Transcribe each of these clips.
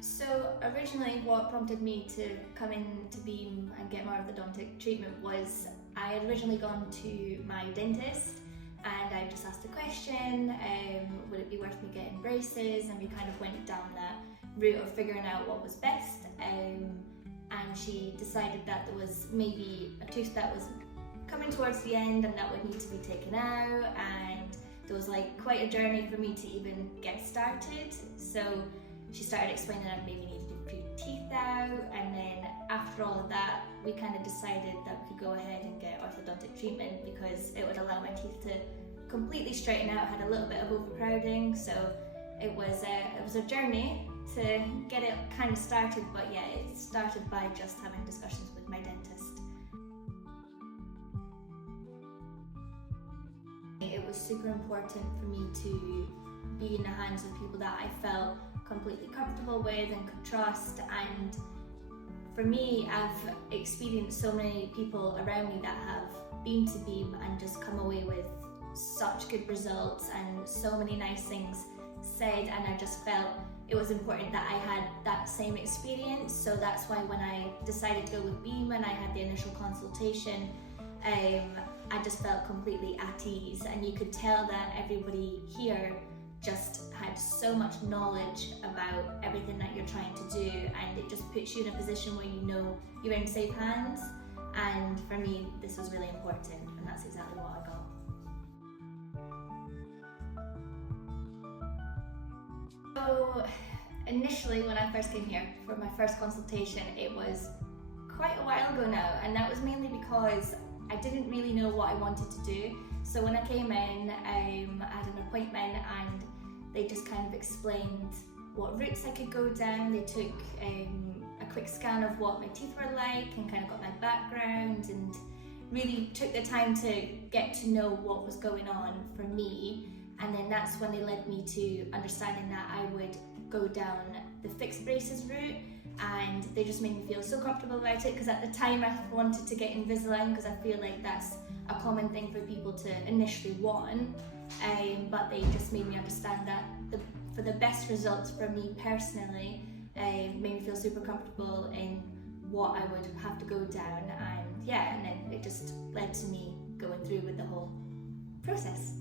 So originally what prompted me to come into Beam and get more orthodontic treatment was I had originally gone to my dentist and I just asked a question, would it be worth me getting braces, and we kind of went down that route of figuring out what was best, and she decided that there was maybe a tooth that was coming towards the end and that would need to be taken out, and there was like quite a journey for me to even get started. So she started explaining I maybe needed to put teeth out, and then after all of that we kind of decided that we could go ahead and get orthodontic treatment because it would allow my teeth to completely straighten out. I had a little bit of overcrowding, so it was a journey to get it kind of started, but yeah, it started by just having discussions with my dentist. It was super important for me to be in the hands of people that I felt completely comfortable with and could trust, and for me, I've experienced so many people around me that have been to Beam and just come away with such good results and so many nice things said, and I just felt it was important that I had that same experience. So that's why when I decided to go with Beam and I had the initial consultation, I just felt completely at ease, and you could tell that everybody here just had so much knowledge about everything that you're trying to do, and it just puts you in a position where you know you're in safe hands. And for me, this was really important, and that's exactly what I got. So initially when I first came here for my first consultation, it was quite a while ago now, and that was mainly because I didn't really know what I wanted to do. So when I came in, I had an appointment and they just kind of explained what routes I could go down. They took a quick scan of what my teeth were like and kind of got my background and really took the time to get to know what was going on for me. And then that's when they led me to understanding that I would go down the fixed braces route, and they just made me feel so comfortable about it, because at the time I wanted to get Invisalign because I feel like that's a common thing for people to initially want, but they just made me understand that for the best results for me personally, made me feel super comfortable in what I would have to go down, and yeah, and then it just led to me going through with the whole process.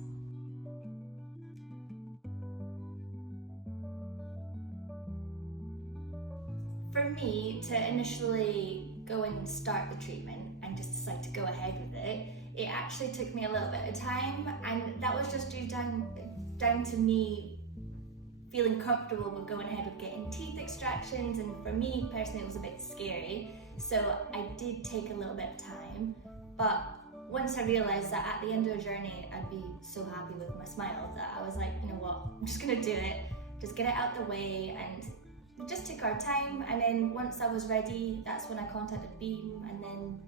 For me to initially go and start the treatment and just decide to go ahead with it, it actually took me a little bit of time, and that was just due down to me feeling comfortable with going ahead with getting teeth extractions, and for me personally it was a bit scary, so I did take a little bit of time. But once I realised that at the end of the journey I'd be so happy with my smile, that I was like, you know what, I'm just gonna do it, just get it out the way, and we just took our time. And then once I was ready, that's when I contacted Beam, and then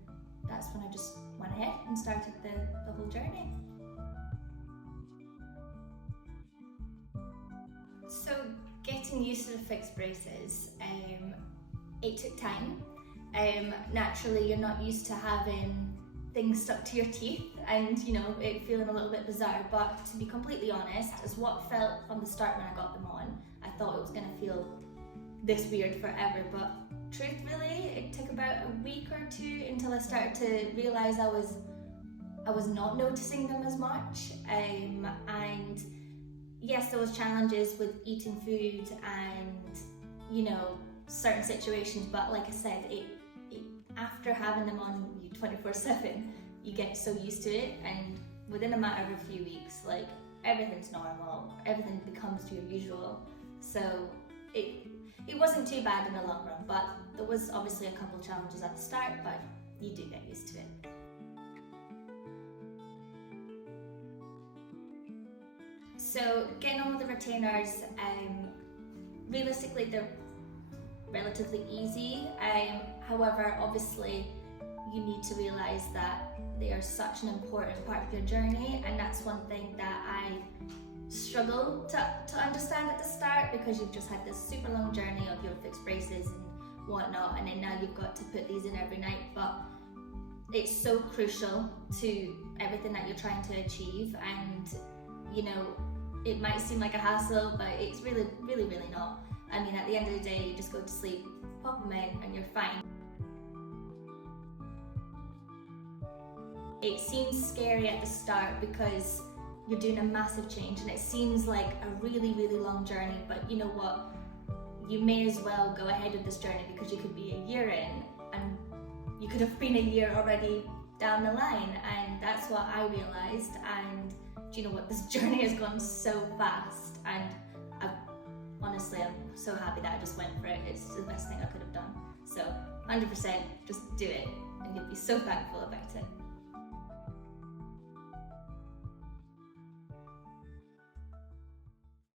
that's when I just went ahead and started the whole journey. So getting used to the fixed braces, it took time. Naturally you're not used to having things stuck to your teeth and it feeling a little bit bizarre, but to be completely honest, as what felt from the start when I got them on, I thought it was going to feel this weird forever, but truthfully it took about a week or two until I started to realise I was not noticing them as much, and yes, there was challenges with eating food and certain situations, but like I said, it after having them on you 24/7, you get so used to it, and within a matter of a few weeks, like, everything's normal, everything becomes your usual. So it wasn't too bad in the long run, but there was obviously a couple challenges at the start, but you do get used to it. So getting on with the retainers, realistically they're relatively easy. However, obviously you need to realise that they are such an important part of your journey, and that's one thing that I struggled to understand at the start, because you've just had this super long journey of your fixed braces and whatnot, and then now you've got to put these in every night. But it's so crucial to everything that you're trying to achieve, and it might seem like a hassle, but it's really not. I mean, at the end of the day, you just go to sleep, pop them in, and you're fine. It seems scary at the start because you're doing a massive change and it seems like a really, really long journey, but you know what? You may as well go ahead with this journey because you could be a year in and you could have been a year already down the line, and that's what I realised. And do you know what? This journey has gone so fast, and honestly, I'm so happy that I just went for it. It's the best thing I could have done. So 100% just do it and you'll be so thankful about it.